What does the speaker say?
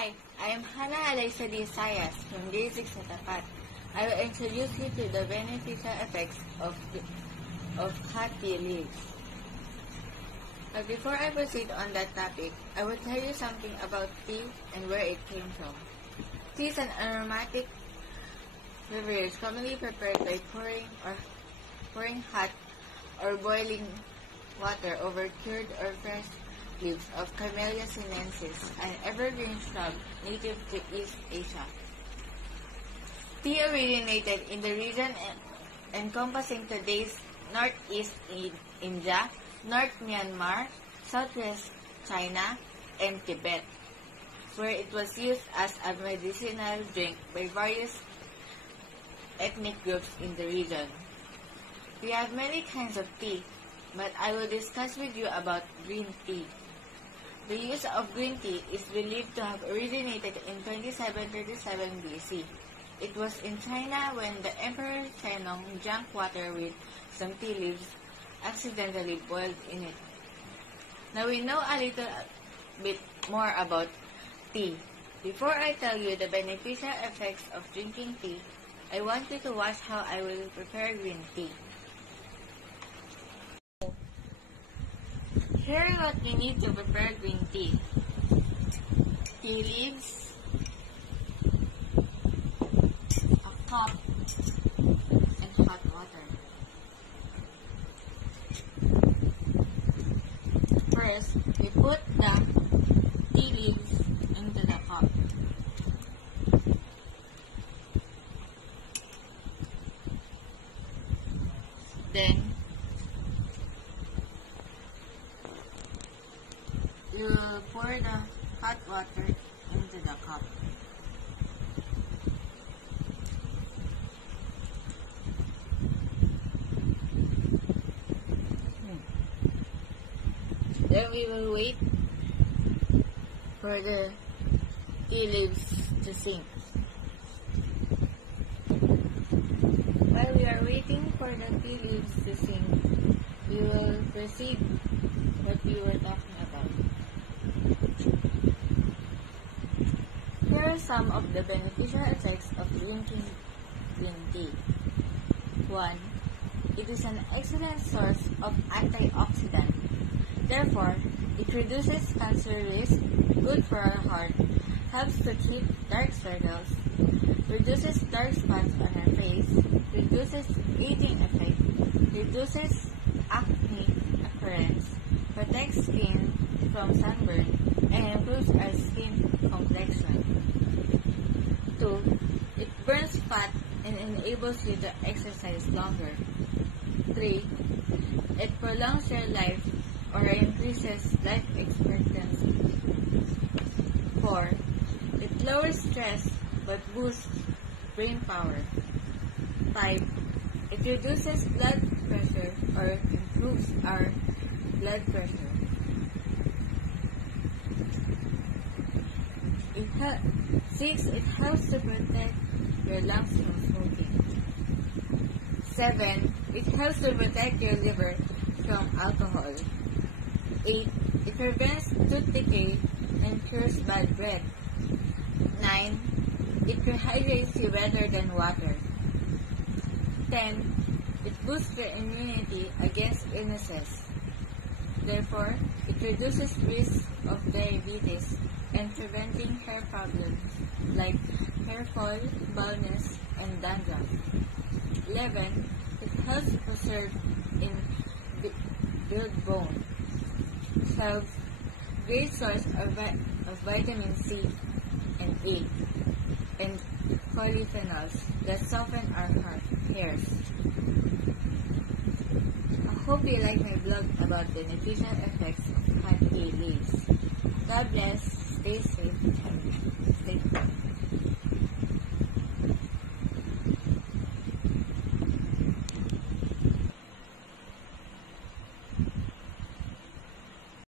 Hi, I am Hannah Alaysa D. Sayas from Grade 6 sa Tapat. I will introduce you to the beneficial effects of hot tea leaves. But before I proceed on that topic, I will tell you something about tea and where it came from. Tea is an aromatic beverage commonly prepared by pouring hot or boiling water over cured or fresh leaves of Camellia sinensis, an evergreen shrub native to East Asia. Tea originated in the region encompassing today's northeast India, North Myanmar, southwest China, and Tibet, where it was used as a medicinal drink by various ethnic groups in the region. We have many kinds of tea, but I will discuss with you about green tea. The use of green tea is believed to have originated in 2737 BC. It was in China when the Emperor Shennong drank water with some tea leaves accidentally boiled in it. Now we know a little bit more about tea. Before I tell you the beneficial effects of drinking tea, I want you to watch how I will prepare green tea. Here is what you need to prepare green tea. Tea leaves, a cup, and hot water. First, we put the tea leaves into the cup. Then, you will pour the hot water into the cup. Then we will wait for the tea leaves to sink. While we are waiting for the tea leaves to sink, we will proceed what we were talking about. Here are some of the beneficial effects of drinking green tea. 1. It is an excellent source of antioxidant. Therefore, it reduces cancer risk, good for our heart, helps to treat dark circles, reduces dark spots on our face, reduces aging effect, reduces acne occurrence, protects skin from sunburn, and improves our skin complexion. 2. It burns fat and enables you to exercise longer. 3. It prolongs your life or increases life expectancy. 4. It lowers stress but boosts brain power. 5. It reduces blood pressure or improves our blood pressure. 6. It helps to protect your lungs from smoking. 7. It helps to protect your liver from alcohol. 8. It prevents tooth decay and cures bad breath. 9. It rehydrates you better than water. 10. It boosts your immunity against illnesses. Therefore, it reduces risk of diabetes and preventing hair problems like hair fall, baldness, and dandruff. 11. It helps preserve and build bone. 12. Great source of vitamin C and A and polyphenols that soften our hairs. I hope you like my blog about beneficial effects of hot tea leaves. God bless, stay safe, and